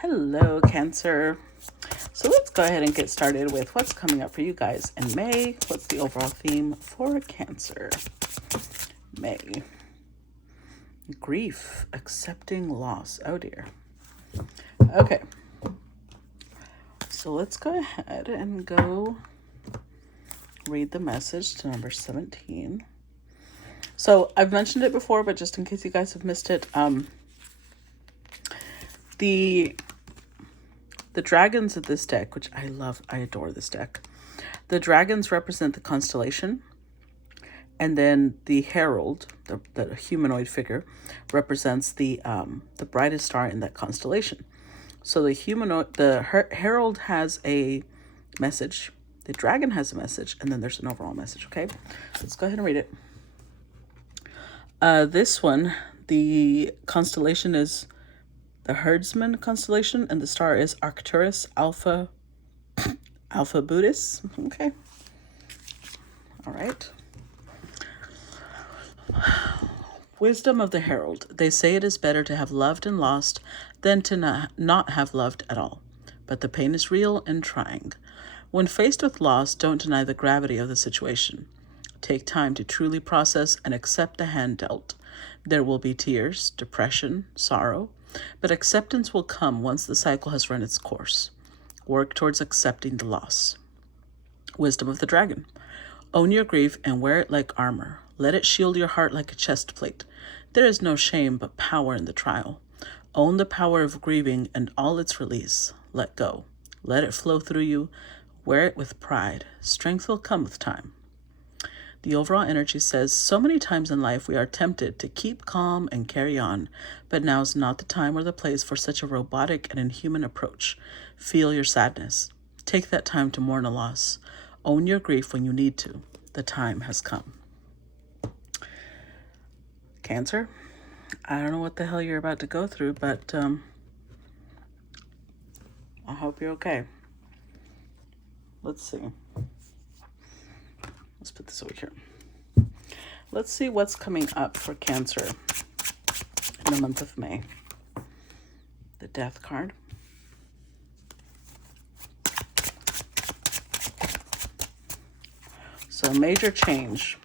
Hello, Cancer. So let's go ahead and get started with what's coming up for you guys in May. What's the overall theme for Cancer? May. Grief, accepting loss. Oh dear. Okay. So let's go ahead and go read the message to number 17. So I've mentioned it before, but just in case you guys have missed it, the dragons of this deck, which I love, I adore this deck. The dragons represent the constellation, and then the herald, the humanoid figure, represents the brightest star in that constellation. So the herald has a message, the dragon has a message, and then there's an overall message. Okay, let's go ahead and read it. This one, the constellation is the herdsman constellation, and the star is Arcturus Alpha Buddhis. Okay. All right. Wisdom of the herald. They say it is better to have loved and lost than to not have loved at all. But the pain is real and trying. When faced with loss, don't deny the gravity of the situation. Take time to truly process and accept the hand dealt. There will be tears, depression, sorrow, but acceptance will come once the cycle has run its course. Work towards accepting the loss. Wisdom of the dragon. Own your grief and wear it like armor. Let it shield your heart like a chest plate. There is no shame but power in the trial. Own the power of grieving and all its release. Let go. Let it flow through you. Wear it with pride. Strength will come with time. The overall energy says, so many times in life we are tempted to keep calm and carry on, but now is not the time or the place for such a robotic and inhuman approach. Feel your sadness. Take that time to mourn a loss. Own your grief when you need to. The time has come. Cancer, I don't know what the hell you're about to go through, but I hope you're okay. Let's see. Let's put this over here. Let's see what's coming up for Cancer in the month of May. The Death card. So major change.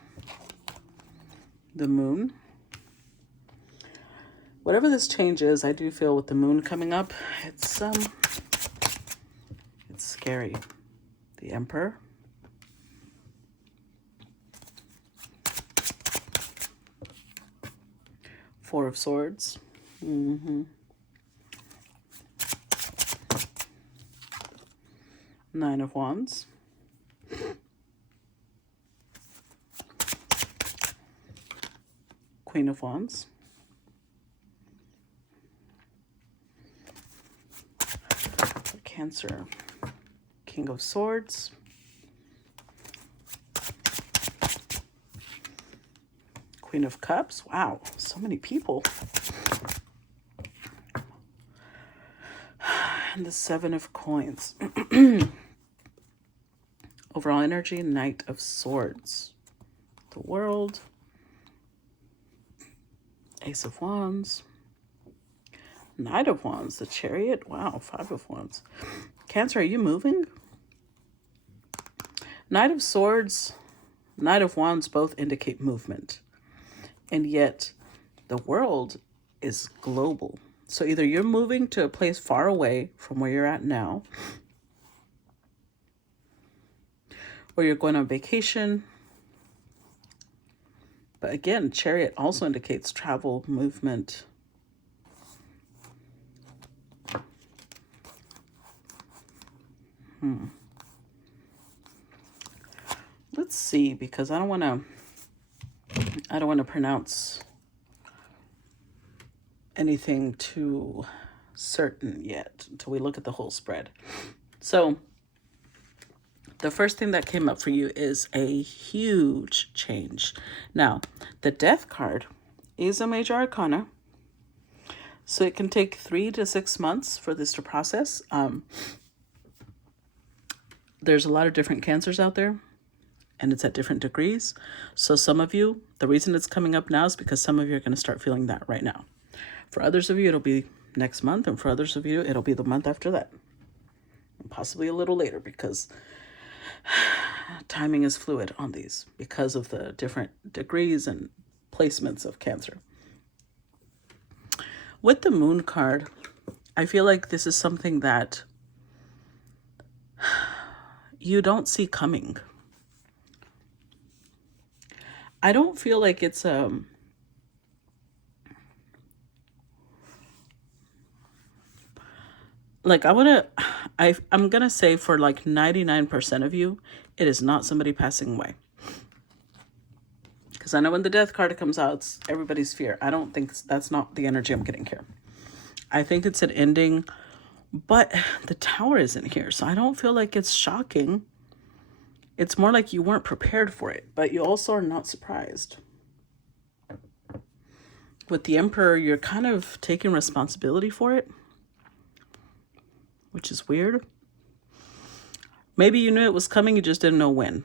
The Moon. Whatever this change is, I do feel with the Moon coming up, it's scary. The Emperor. Four of Swords. Nine of Wands. Queen of Wands. For Cancer. King of Swords. Queen of Cups. Wow, so many people. And the Seven of Coins. Overall energy, Knight of Swords. The World. Ace of Wands. Knight of Wands. The Chariot. Wow, Five of Wands. Cancer, are you moving? Knight of Swords, Knight of Wands both indicate movement. And yet the world is global. So either you're moving to a place far away from where you're at now, or you're going on vacation. But again, Chariot also indicates travel, movement. Let's see, because I don't want to pronounce anything too certain yet until we look at the whole spread. So the first thing that came up for you is a huge change. Now, the Death card is a major arcana, so it can take 3 to 6 months for this to process. There's a lot of different Cancers out there, and it's at different degrees. So some of you, the reason it's coming up now is because some of you are going to start feeling that right now. For others of you, it'll be next month. And for others of you, it'll be the month after that. And possibly a little later, because timing is fluid on these because of the different degrees and placements of Cancer. With the Moon card, I feel like this is something that you don't see coming. I don't feel like it's like I'm gonna say for like 99% of you, it is not somebody passing away. Because I know when the Death card comes out, it's everybody's fear. I don't think that's not the energy I'm getting here. I think it's an ending, but the Tower isn't here, so I don't feel like it's shocking. It's more like you weren't prepared for it, but you also are not surprised. With the Emperor, you're kind of taking responsibility for it, which is weird. Maybe you knew it was coming, you just didn't know when.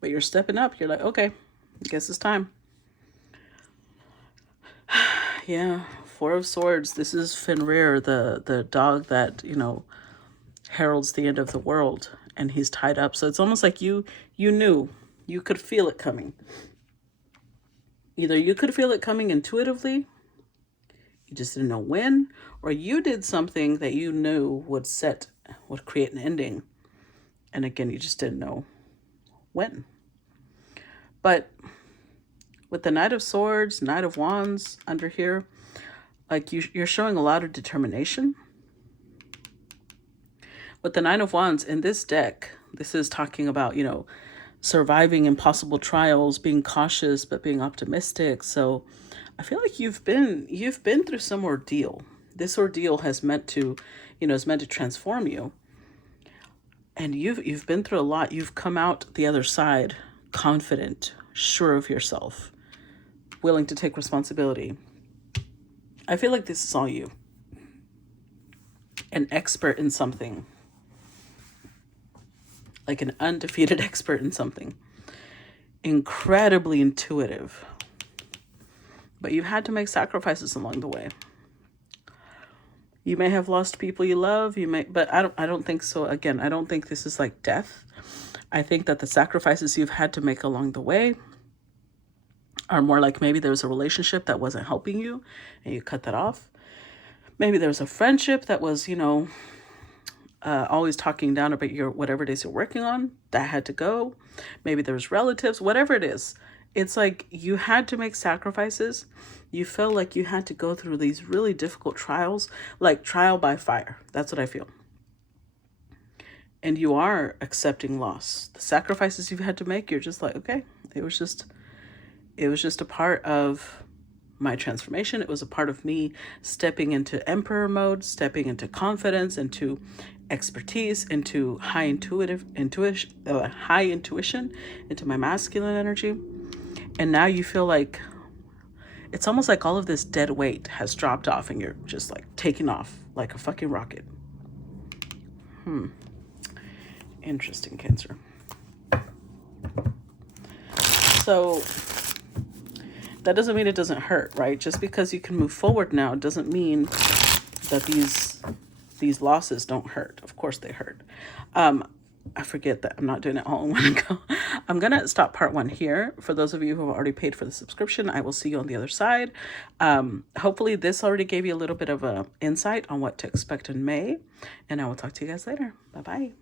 But you're stepping up. You're like, okay, I guess it's time. Yeah, Four of Swords. This is Fenrir, the dog that, you know, heralds the end of the world, and he's tied up. So it's almost like you knew, you could feel it coming. Either you could feel it coming intuitively, you just didn't know when, or you did something that you knew would create an ending, and again, you just didn't know when. But with the Knight of Swords, Knight of Wands under here, like you're showing a lot of determination. With the Nine of Wands in this deck, this is talking about, you know, surviving impossible trials, being cautious, but being optimistic. So I feel like you've been through some ordeal. This ordeal has meant to, you know, is meant to transform you. And you've been through a lot. You've come out the other side confident, sure of yourself, willing to take responsibility. I feel like this is all you. An expert in something. Like an undefeated expert in something. Incredibly intuitive. But you've had to make sacrifices along the way. You may have lost people you love, but I don't think so. Again, I don't think this is like death. I think that the sacrifices you've had to make along the way are more like maybe there was a relationship that wasn't helping you and you cut that off. Maybe there was a friendship that was, you know, always talking down about whatever it is you're working on, that had to go. Maybe there was relatives, whatever it is. It's like you had to make sacrifices. You feel like you had to go through these really difficult trials, like trial by fire. That's what I feel. And you are accepting loss. The sacrifices you've had to make, you're just like, okay, it was just a part of my transformation. It was a part of me stepping into Emperor mode, stepping into confidence, into expertise, into high intuition, into my masculine energy. And now you feel like it's almost like all of this dead weight has dropped off and you're just like taking off like a fucking rocket. Interesting, Cancer. So that doesn't mean it doesn't hurt, right? Just because you can move forward now doesn't mean that these losses don't hurt. Of course they hurt. I forget that I'm not doing it all in one go. I'm going to stop part 1 here. For those of you who have already paid for the subscription, I will see you on the other side. Hopefully this already gave you a little bit of a insight on what to expect in May, and I will talk to you guys later. Bye-bye.